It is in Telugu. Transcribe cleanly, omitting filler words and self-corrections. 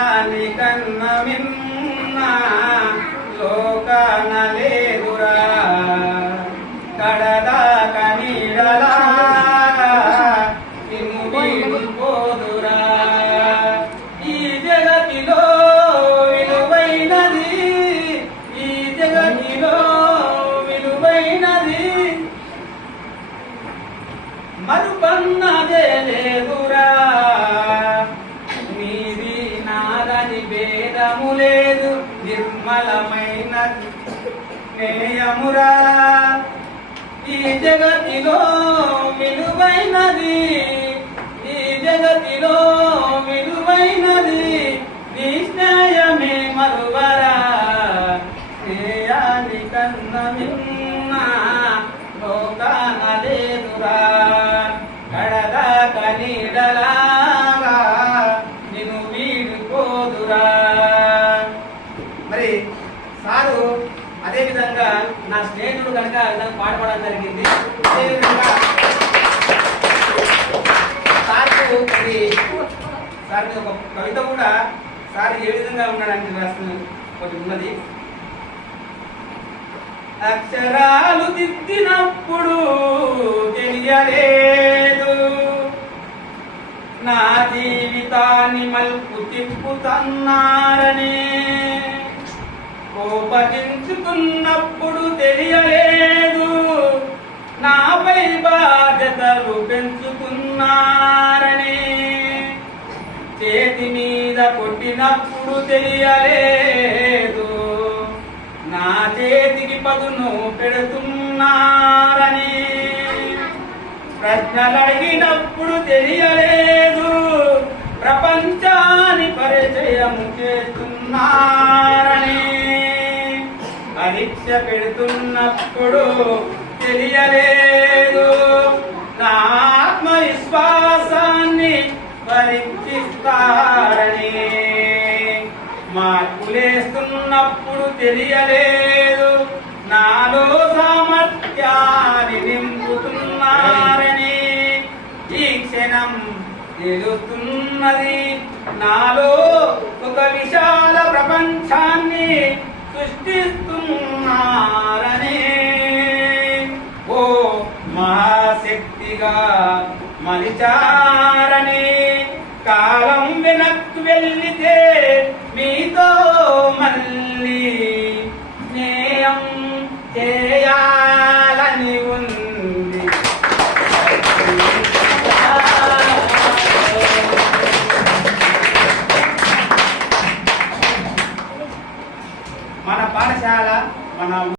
కన్న మిన్న లోకాన లేదురా కడదాక నీడలా నిన్ను వీడిపోదురా ఈ జగతిలో విలువైనది ఈ జగతిలో విలువైనది మరుపన్నదే లేదురా నీది నాదని భేదము లేదు నిర్మలమైన నేయమురా ఈ జగతిలో విలువైనది ఈ జగతిలో విలువైనది నీ స్నేహమే మరువరా స్నేహాని కన్న మిన్న లోకాన లేదురా కడదాక నీడలాగా నిన్ను వీడిపోదురా. మరి సారు అదేవిధంగా నా స్నేహితుడు కనుక పాట పాడడం జరిగింది. అదేవిధంగా సార్కు సార్ ఒక కవిత కూడా సార్ ఏ విధంగా ఉన్నాడని రాసిన ఒకటి ఉన్నది. అక్షరాలు దిద్దినప్పుడు తెలియలేదు నా జీవితాన్ని మలుపు తిప్పుతున్నారని కోపగించుకున్నప్పుడు తెలియలేదు నాపై బాధ్యతలు పెంచుకున్నారని చేతి మీద కొట్టినప్పుడు తెలియలేదు నా చేతికి పదును పెడుతున్నారని ప్రశ్నలు అడిగినప్పుడు తెలియలేదు ప్రపంచాన్ని పరిచయము చేస్తున్నారని పరీక్ష పెడుతున్నప్పుడు తెలియలేదు నా ఆత్మవిశ్వాసాన్ని పరీక్షిస్తారని మార్పులేస్తున్నప్పుడు తెలియలేదు నాలో సామర్థ్యాన్ని నింపుతున్నారని ఈ క్షణం తెలుస్తున్నది నాలో ఒక విశాల ప్రపంచాన్ని సృష్టిస్తున్నారని ఓ మహాశక్తిగా మలిచారని కాలం వెనక్కి వెళ్ళితే మీతో మళ్ళీ స్నేహం చేయాలని ఉంది. మన పాఠశాల మన